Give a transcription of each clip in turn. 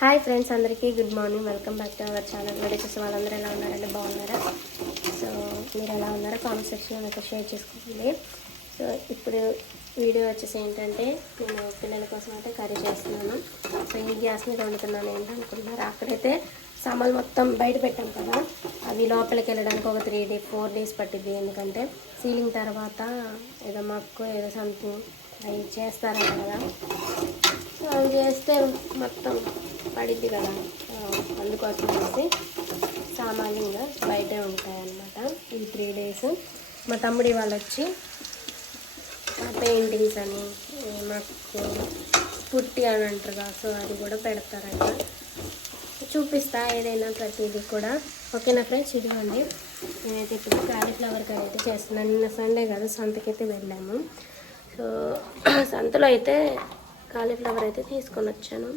Hi friends అందరికీ good morning welcome back to our channel video చూసి వాళ్ళందరూ ఎలా ఉన్నారండి బాగున్నారా? సో మీరు ఎలా ఉన్నారో కామెంట్ సెక్షన్లో నాకు షేర్ చేసుకోండి. సో ఇప్పుడు వీడియో వచ్చేసి ఏంటంటే నేను పిల్లల కోసం అయితే కర్రీ చేస్తున్నాను. సో ఈ గ్యాస్ మీద వండుతున్నాను ఏంటనుకుంటున్నారు అక్కడైతే సామాన్లు మొత్తం బయట పెట్టాం కదా. అవి లోపలికి వెళ్ళడానికి ఒక త్రీ డే ఫోర్ డేస్ పట్టింది ఎందుకంటే సీలింగ్ తర్వాత ఏదో మక్కు ఏదో సంథింగ్ అవి చేస్తారంట కదా. సో అవి చేస్తే మొత్తం పడింది కదా. అందుకోసం వచ్చి సామాన్లు ఇంకా బయటే ఉంటాయన్నమాట. ఈ త్రీ డేస్ మా తమ్ముడి వాళ్ళు వచ్చి పెయింటింగ్స్ అని మాకు పుట్టి అని అంటారు కదా సో అది కూడా పెడతారంట. చూపిస్తా ఏదైనా ప్రతిదీ కూడా. ఓకేనా ఫ్రెండ్స్ ఇదిగోండి. నేనైతే ఇప్పుడు కాలీఫ్లవర్ కర్రీ అయితే చేస్తున్నాను నిన్న సండే కదా సంతకైతే వెళ్ళాము. సో సంతలో అయితే కాలీఫ్లవర్ అయితే తీసుకొని వచ్చాను.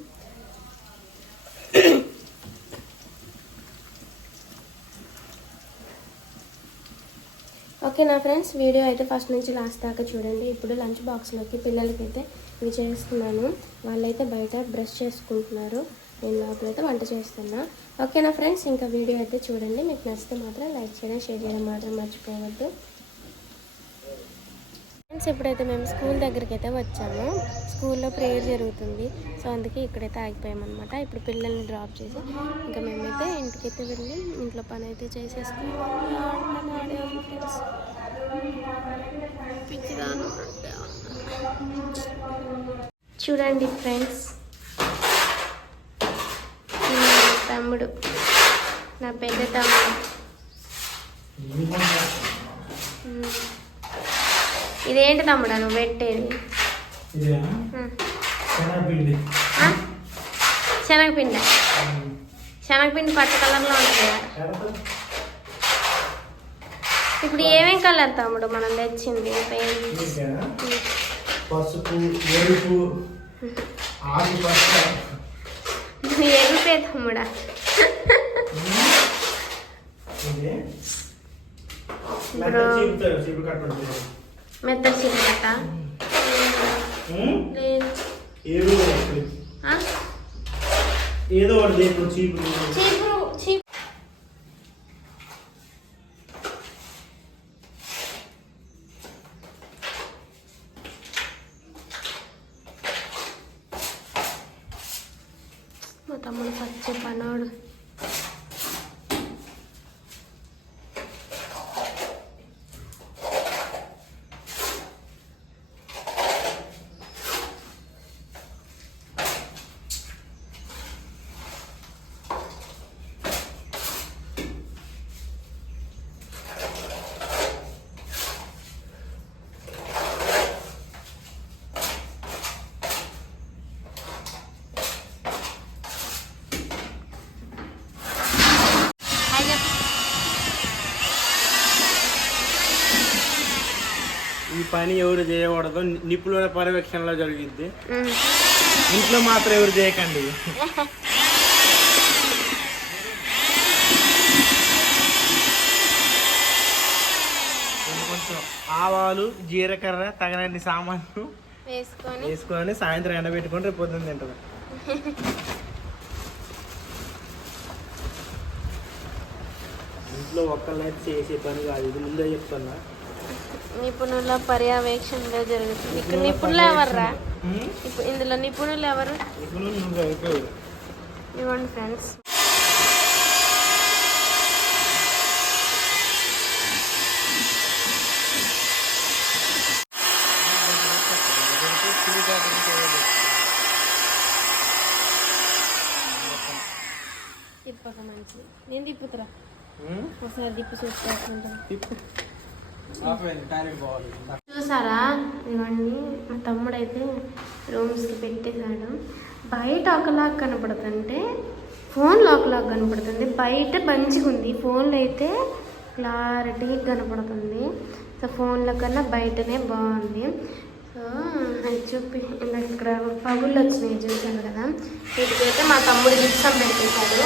ఓకే నా ఫ్రెండ్స్ వీడియో అయితే ఫస్ట్ నుంచి లాస్ట్ దాకా చూడండి. ఇప్పుడు లంచ్ బాక్స్లోకి పిల్లలకి అయితే ఇవి చేస్తున్నాను. వాళ్ళైతే బయట బ్రష్ చేసుకుంటున్నారు. నేను లోపలైతే వంట చేస్తున్నా. ఓకేనా ఫ్రెండ్స్ ఇంకా వీడియో అయితే చూడండి. మీకు నచ్చితే మాత్రం లైక్ చేయడం షేర్ చేయడం మాత్రం మర్చిపోవద్దు. ఫ్రెండ్స్ ఇప్పుడైతే మేము స్కూల్ దగ్గరికి అయితే వచ్చాము. స్కూల్లో ప్రేయర్ జరుగుతుంది. సో అందుకే ఇక్కడైతే ఆగిపోయామన్నమాట ఇప్పుడు పిల్లల్ని డ్రాప్ చేసి ఇంకా మేమైతే ఇంటికైతే వెళ్ళి ఇంట్లో పని అయితే చేసేసుకున్నాము చూడండి ఫ్రెండ్స్. తమ్ముడు. నా పెద్ద తమ్ముడు. ఇదేంటి తమ్ముడా నువ్వు పెట్టేది. శనగపిండి? శనగపిండి. పచ్చ కలర్లో ఉంటుంది ఇప్పుడు ఏమేం కలర్ తమ్ముడు మనం తెచ్చింది? పసుపు ఎరుపు ఎరుపే తమ్ముడా. మెత్త ఇప్పుడు చీపుతారు చీపు కట్ట ఉంటుంది మెత్త చిన్నట ఉమ్? లేదు ఏదో ఒకటి. ఏదో ఒకటి చీపురు చీపు మా తమ్ముడు పచ్చి పనోడు హాయ్ చెప్పు ఈ పని ఎవరు చేయకూడదు. నిపుణుల పర్యవేక్షణలో జరిగింది. ఇంట్లో మాత్రం ఎవరు చేయకండి. కొంచెం ఆవాలు జీలకర్ర తగినన్ని సామాన్లు వేసుకొని. వేసుకొని సాయంత్రం ఎండబెట్టుకొని రేపు పొద్దున్న తింటారు. ఇంట్లో ఒక్కళ్ళైతే చేసే పని కాదు. ఇది ముందే చెప్తున్నా. నిపుణుల పర్యవేక్షణలో జరుగుతుంది. ఇక్కడ నిపుణులు ఎవర్రా? ఇప్పుడు ఇందులో నిపుణులు ఎవరు? ఇవ్వండి ఫ్రెండ్స్. తిప్పక మంచిది. నేను తిప్పుతురా? ఒకసారి తిప్పి చూసుకుంటాను తిప్పు. చూసారా? ఇవన్నీ మా తమ్ముడు అయితే రూమ్స్కి పెట్టేశాడు. బయట ఒకలాగా కనపడుతుంటే ఫోన్లో ఒకలాగా కనపడుతుంది. బయట మంచిగా ఉంది. ఫోన్లో అయితే క్లారిటీగా కనపడుతుంది. సో ఫోన్లో కన్నా బయటనే బాగుంది. సో అది చూపి ఇక్కడ పగుళ్ళు వచ్చినాయి చూసాను కదా. వీటికైతే మా తమ్ముడు జిప్సం పెట్టేశాడు.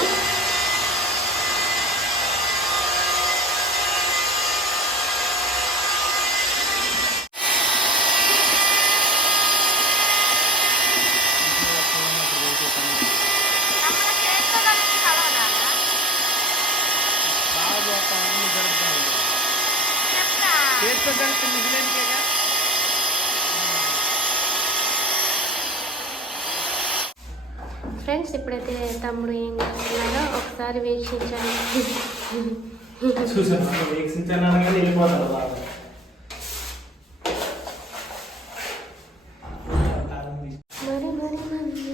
ఫ్రెండ్స్ ఇప్పుడైతే తమ్ముడు ఏం చేస్తున్నారో ఒకసారి వీక్షించాను అనగానే వెళ్ళిపోతాను బాగా మరి మరి మరి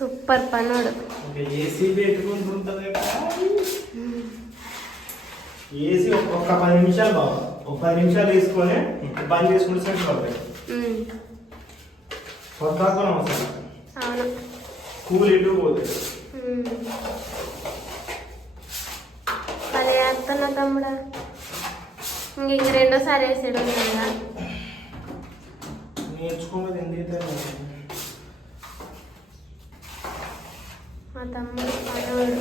సూపర్ పనుడు. ఏసీ ఒక్క పది నిమిషాలు బాగా ఒక పది నిమిషాలు వేసుకొని బంద్ చేసుకుంటే సెట్ ఉమ్, పొద్దాకొని అవసరం అవును. కూల్ ఎటు పోతుంది. భలే వేస్తున్నా తమ్ముడా. ఇంక ఇంక రెండోసారి వేసాడు కదా. నేర్చుకోమది మా తమ్ముడు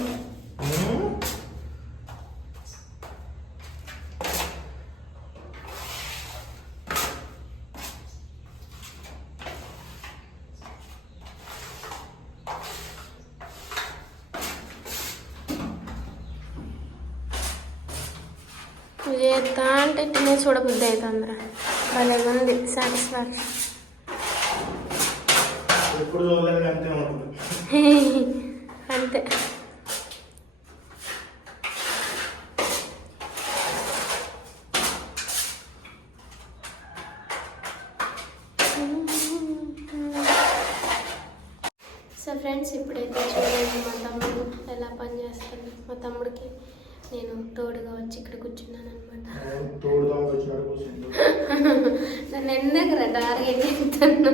నువ్వు చేస్తా అంటే నేను చూడబుద్ధి అవుతుందిరా. భలే ఉంది సాటిస్ఫాక్షన్ ఎప్పుడు చూడలేదు అంతే అంతే. సో ఫ్రెండ్స్ ఇప్పుడైతే చూడండి మా తమ్ముడు ఎలా పని చేస్తాడు మా తమ్ముడికి నేను తోడుగా వచ్చి ఇక్కడ కూర్చున్నాను అనమాట నన్ను ఎందుకు టార్గెట్ చేస్తున్నాను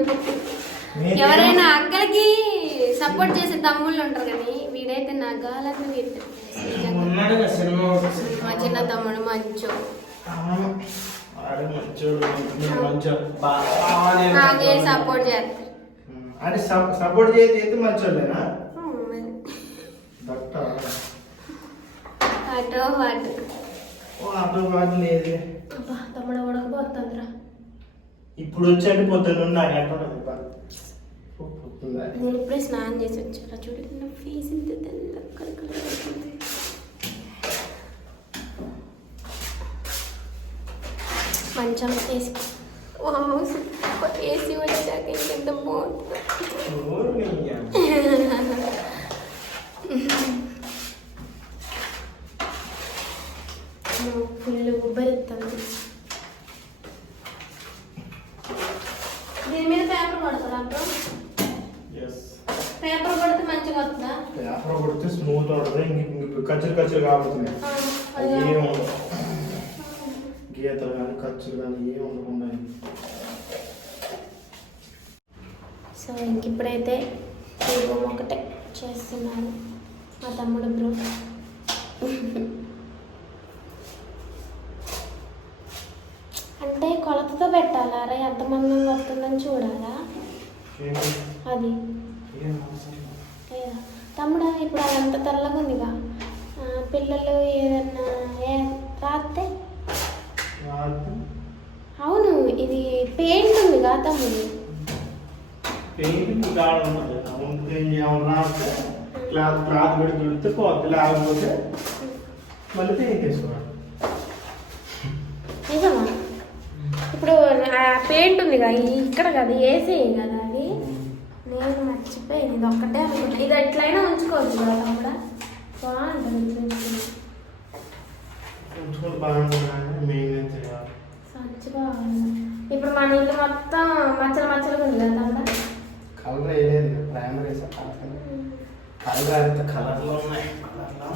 ఎవరైనా అక్కడికి సపోర్ట్ చేసే తమ్ముళ్ళు ఉంటారు కానీ వీడైతే కదా సినిమా మా చిన్న తమ్ముడు మంచు. నాకే సపోర్ట్ చేస్తారు. అంటే సపోర్ట్ చేసి అయితే మంచోళ్ళేనా? ఉమ్, మరి. దట్ట అటో వాటు. ఓ అటు వాటి లేదు. అబ్బా తమ్ముడు ఉడకపోతుందిరా ఇప్పుడు వచ్చాడు పొద్దున్న నాకు అంటుండదు పొద్దున్న నేను ఇప్పుడే స్నానం చేసి వచ్చారా? చూడండి నా ఫేస్ ఇంత తెల్ల మంచం వేసి ఏసీ వచ్చాక ఇంకెంత బాగుంటుంది. ఫుల్ ఉబ్బరిస్తుంది దీని మీద పేపర్ పడతారా అప్పుడు పేపర్ పడితే మంచిగా వస్తుందా? పేపర్ కొడితే స్మూత్ ఉంటుంది ఇంక ఆ, అది అదే. ఏం గీతలు కానీ ఖర్చులు కానీ ఏం ఉండకుండా సో ఇంక ఇప్పుడైతే ఒకటే చేస్తున్నాను. మా తమ్ముడు బ్రో. అంటే కొలతతో పెట్టాలా? రే ఎంత మందంగా వస్తుందని చూడాలా? అది. ఇప్పుడు అదంత తెల్లగా ఉందిగా. పిల్లలు ఏదన్నా ఏ రాస్తే. అవును ఇది పెయింట్ ఉందిగా తమ్ముడు. పెయింట్ గాడ ఉన్నది. ఉంటే ఏమన్నా రాస్తే క్లాత్ క్లాత్ పెట్టి తుడితే పోద్ది. లేకపోతే మళ్ళీ పెయింట్ వేసుకోవాలి. నిజమా? ఇప్పుడు పెయింట్ ఉందిగా ఈ- ఇక్కడ కదా ఏసీ కదా. నేను మర్చిపోయింది ఇది ఒక్కటే అనుకుంటా. ఇది ఎట్లయినా ఉంచుకోవచ్చు కదా తమ్ముడా? బాగుంటుంది ఉంది. ఇప్పుడు మన ఇల్లు మొత్తం మచ్చలు మచ్చలుగా ఉంది కదా తమ్ముడా? కలర్ వేయలేదు ప్రైమరీ కలర్ అయితే కలర్లో ఉన్నాయి? కలర్లో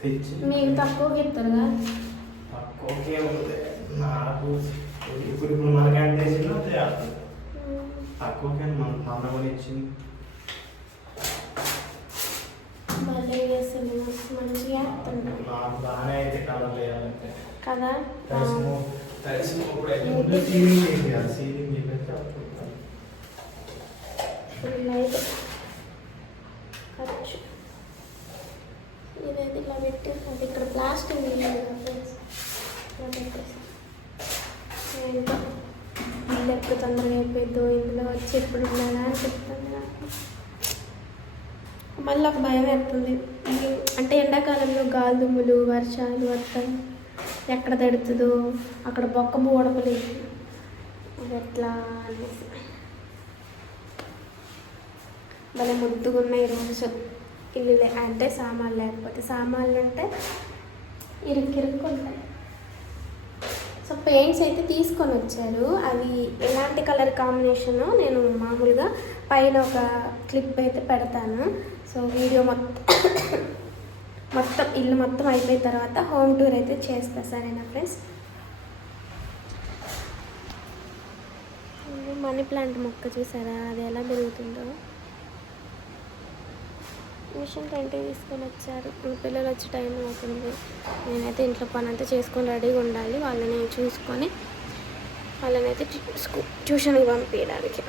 తెచ్చి మీకు తక్కువకి ఇస్తారుగా తక్కువకే ఉంది. నాకు ఇప్పుడు ఇప్పుడు మనకి అంటే వేసిందో తేవాలి తక్కువకే మన మన కూడా ఇచ్చింది. నాకు బాగానే అయితే కలర్ కదా? ఇప్పుడు అయితే ముందు సీలింగ్ సీలింగ్ అప్పుడు ఫుల్ అయితే ఖర్చు ఇదైతే ఇలా పెట్టి అది ఇక్కడ ప్లాస్టిక్ ఉంది కదా friends. ఇలా పెట్టేసి ఏంటో ఇల్లు ఎప్పుడు తొందరగా ఇందులో వచ్చి ఎప్పుడు ఉండాలా అని చెప్తాను నాకు మళ్ళీ ఒక భయం వేస్తుంది. అంటే ఎండాకాలంలో గాలిదుమ్ములు వర్షాలు వస్తాయి ఎక్కడ తడుతుందో అక్కడ బొక్క బోడపలేదు అది ఎట్లా అనేసి. భలే ముద్దుగా ఉన్నాయి ఇల్లు లే- అంటే సామాన్లు లేకపోతే సామాన్లు అంటే ఇరుక్కిరుక్కు ఉంటాయి. సో పెయింట్స్ అయితే తీసుకొని వచ్చారు. అవి ఎలాంటి కలర్ కాంబినేషన్ నేను మామూలుగా పైన ఒక క్లిప్ అయితే పెడతాను. సో వీడియో మొత్తం మొత్తం ఇల్లు మొత్తం అయిపోయిన తర్వాత హోమ్ టూర్ అయితే చేస్తా సరేనా ఫ్రెండ్స్? మనీ ప్లాంట్ మొక్క చూసారా? అది ఎలా పెరుగుతుందో? మిషన్ రెంట్కి తీసుకొని వచ్చారు. మా పిల్లలు వచ్చే టైం అవుతుంది. నేనైతే ఇంట్లో పని అంతా చేసుకొని రెడీగా ఉండాలి. వాళ్ళని చూసుకొని వాళ్ళనైతే ట్యూషన్కి పంపించడానికి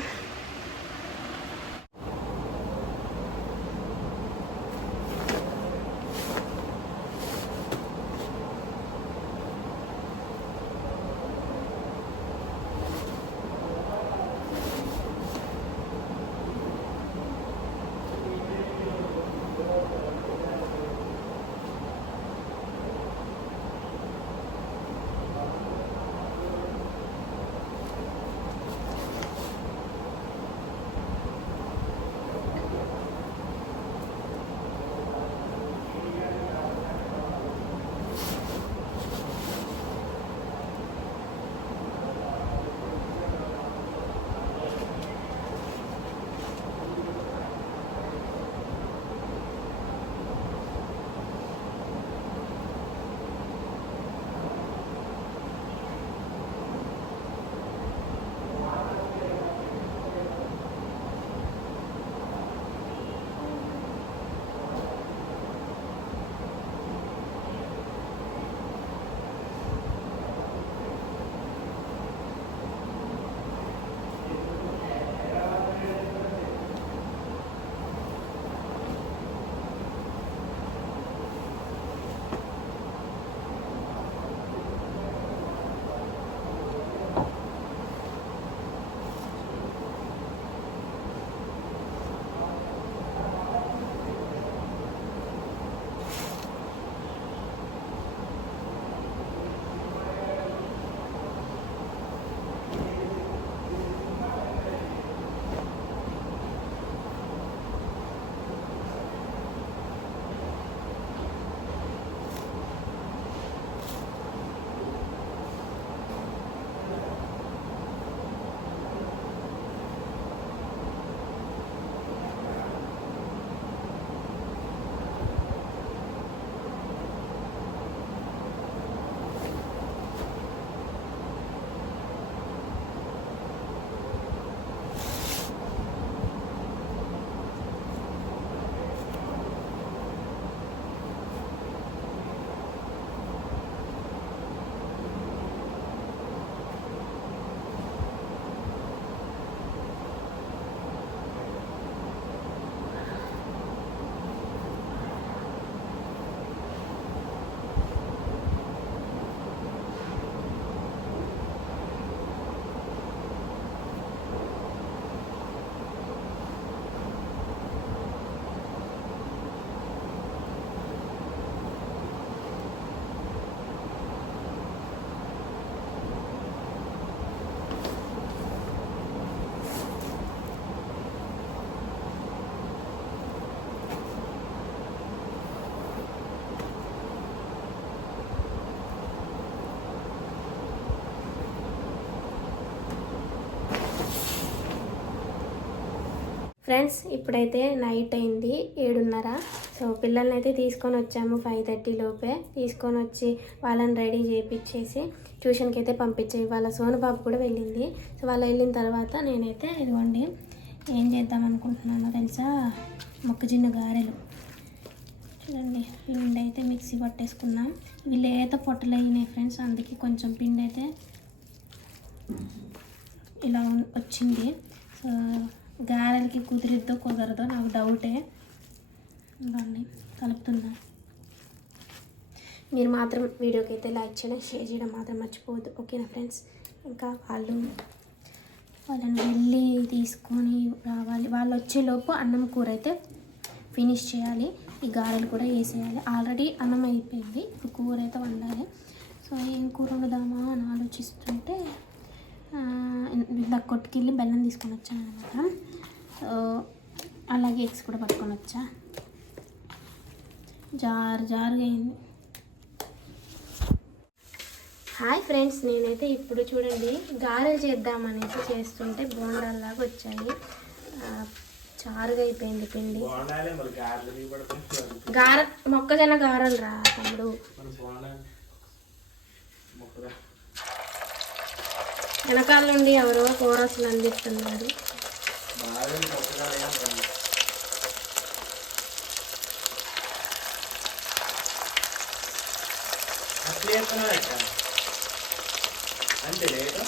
ఫ్రెండ్స్ ఇప్పుడైతే నైట్ అయింది ఏడున్నర. సో పిల్లల్ని అయితే తీసుకొని వచ్చాము ఫైవ్ థర్టీ లోపే. తీసుకొని వచ్చి వాళ్ళని రెడీ చేయించేసి ట్యూషన్కి అయితే పంపించే ఇవాళ సోను బాబు కూడా వెళ్ళింది. సో వాళ్ళు వెళ్ళిన తర్వాత నేనైతే ఇదిగోండి ఏం చేద్దాం అనుకుంటున్నానో తెలుసా? మొక్కజొన్న గారెలు. చూడండి పిండి అయితే మిక్సీ పట్టేసుకున్నాం. ఇవి లేత పొట్టలు అయినాయి ఫ్రెండ్స్ అందుకే కొంచెం పిండి అయితే ఇలా వచ్చింది. సో గారెలకి కుదిరిద్దో కుదరదో నాకు డౌటే. ఇవ్వండి కలుపుతున్నా. మీరు మాత్రం వీడియోకి అయితే లైక్ చేయడం షేర్ చేయడం మాత్రం మర్చిపోవద్దు. ఓకేనా ఫ్రెండ్స్? ఇంకా వాళ్ళు వాళ్ళని వెళ్ళి తీసుకొని రావాలి. వాళ్ళు వచ్చేలోపు అన్నం కూర అయితే ఫినిష్ చేయాలి. ఈ గారెలు కూడా వేసేయాలి. ఆల్రెడీ అన్నం అయిపోయింది. ఇప్పుడు కూర అయితే వండాలి. సో ఏం కూర వండుదామా అని ఆలోచిస్తుంటే ఆ, ఇలా కొట్టుకెళ్ళి బెల్లం తీసుకొని వచ్చాను అనమాట అలాగే ఎగ్స్ కూడా పట్టుకొని వచ్చా. జారు జారుగా అయింది. హాయ్ ఫ్రెండ్స్ నేనైతే ఇప్పుడు చూడండి గారెలు చేద్దామనేసి చేస్తుంటే బోండాల్లాగా వచ్చాయి. ఆ, చారుగా అయిపోయింది పిండి. గార మొక్కజొన్న గారెలు రా తమ్ముడు. వెనకాల నుండి ఎవరో కోరస్లు అందిస్తున్నారు. అంతే లేదు.